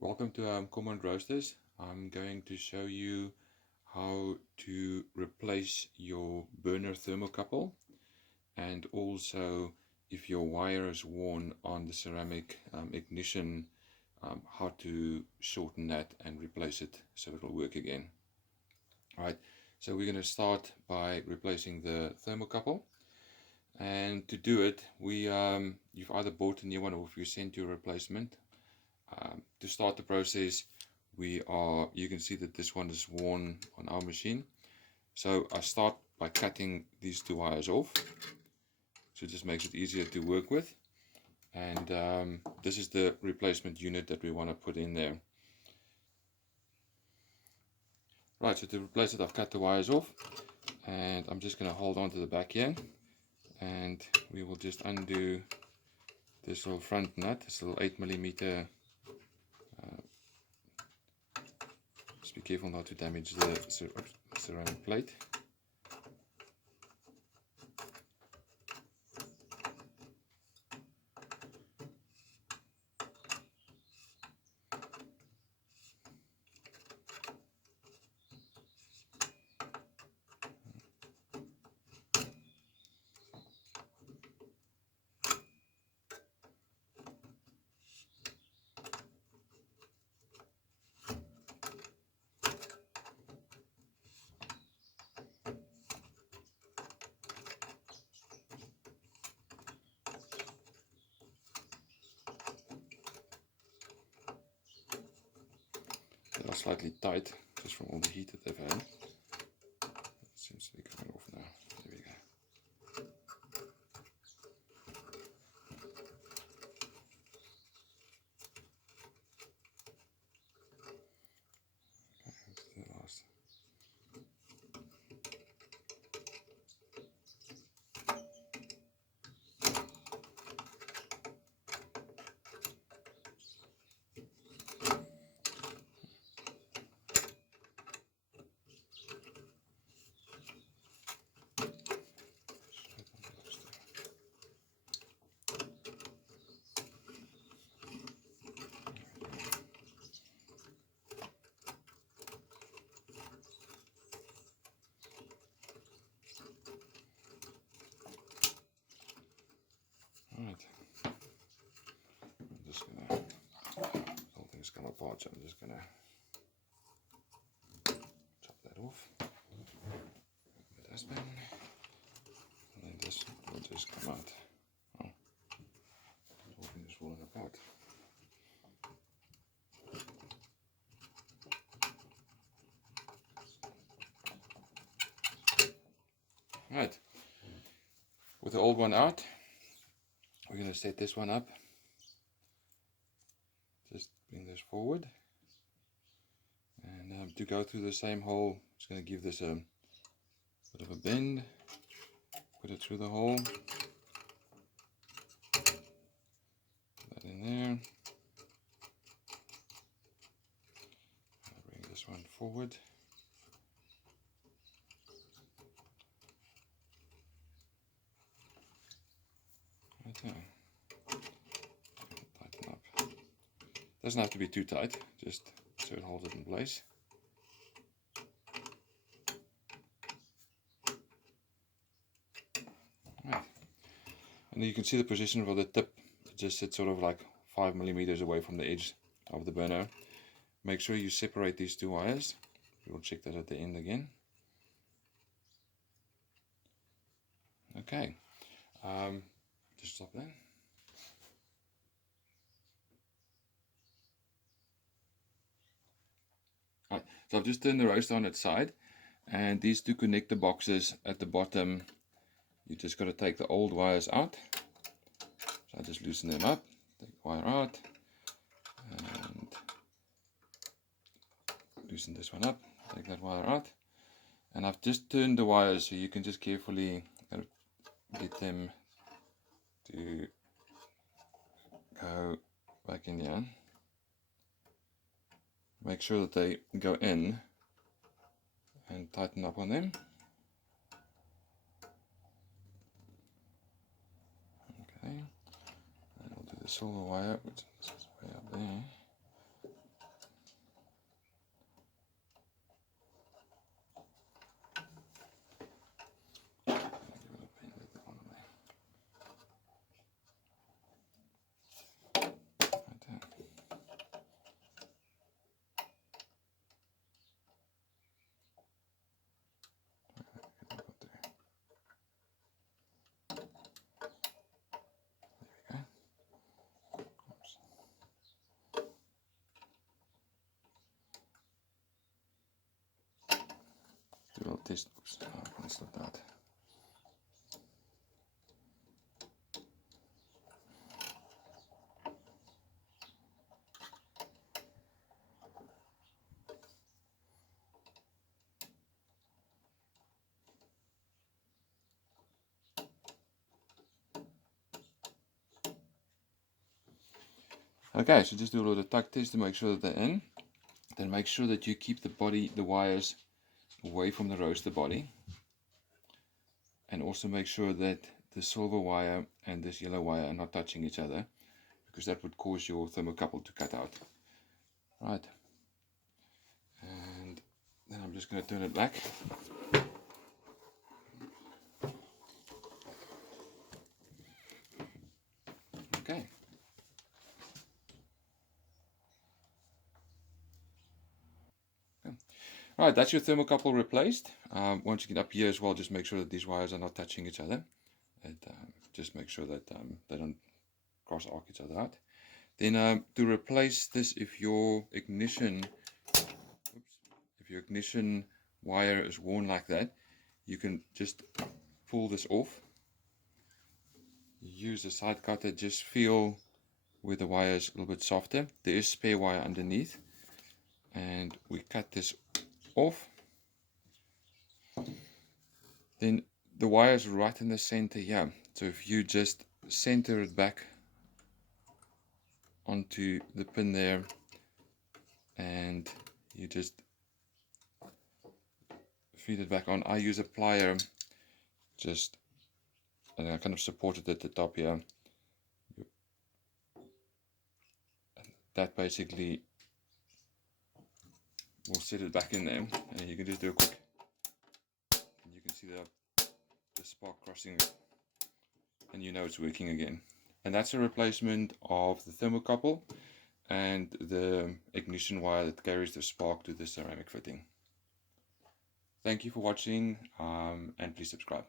Welcome to Common Roasters. I'm going to show you how to replace your burner thermocouple, and also if your wire is worn on the ceramic ignition, how to shorten that and replace it so it will work again. Alright, so we're going to start by replacing the thermocouple. And to do it, you've either bought a new one or if you sent your replacement. To start the process, you can see that this one is worn on our machine. So I start by cutting these two wires off. So it just makes it easier to work with. And this is the replacement unit that we want to put in there. Right, so to replace it, I've cut the wires off. And I'm just going to hold on to the back here. And we will just undo this little front nut, this little 8mm. Just be careful not to damage the ceramic plate. They are slightly tight just from all the heat that they've had. It seems to be coming off now. There we go. Okay, that's the last. Alright, I'm just gonna, the whole thing's come apart, so I'm just gonna chop that off with the dustbin, and then this will just come out. Oh, the whole thing is falling apart. Right, with the old one out, we're going to set this one up. Just bring this forward, and to go through the same hole, just going to give this a bit of a bend, put it through the hole, put that in there, bring this one forward. Right there. Tighten up. Doesn't have to be too tight, just so it holds it in place. Right. And you can see the position for the tip. It just sits sort of like 5mm away from the edge of the burner. Make sure you separate these two wires. We'll check that at the end again. Okay. Just stop there. Right, so I've just turned the roaster on its side, and these two connector boxes at the bottom, you just got to take the old wires out. So I just loosen them up, take the wire out, and loosen this one up, take that wire out. And I've just turned the wires so you can just carefully get them to go back in here. Make sure that they go in and tighten up on them. Okay, and I'll do the silver wire, which is way up there. test. Oops, let's look that. Okay, so just do a little tug test to make sure that they're in. Then make sure that you keep the wires away from the roaster body. And also make sure that the silver wire and this yellow wire are not touching each other, because that would cause your thermocouple to cut out. Right. And then I'm just going to turn it back. Okay. Right, that's your thermocouple replaced. Once you get up here as well, just make sure that these wires are not touching each other. And just make sure that they don't cross arc each other out. Then to replace this, if your ignition wire is worn like that, you can just pull this off. Use a side cutter, just feel where the wire is a little bit softer. There is spare wire underneath, and we cut this off. Then the wire is right in the center here, so if you just center it back onto the pin there, and you just feed it back on. I use a plier, just and I kind of support it at the top here. And that basically will set it back in there, and you can just do a quick, and you can see the spark crossing, and you know it's working again. And that's a replacement of the thermocouple and the ignition wire that carries the spark to the ceramic fitting. Thank you for watching, and please subscribe.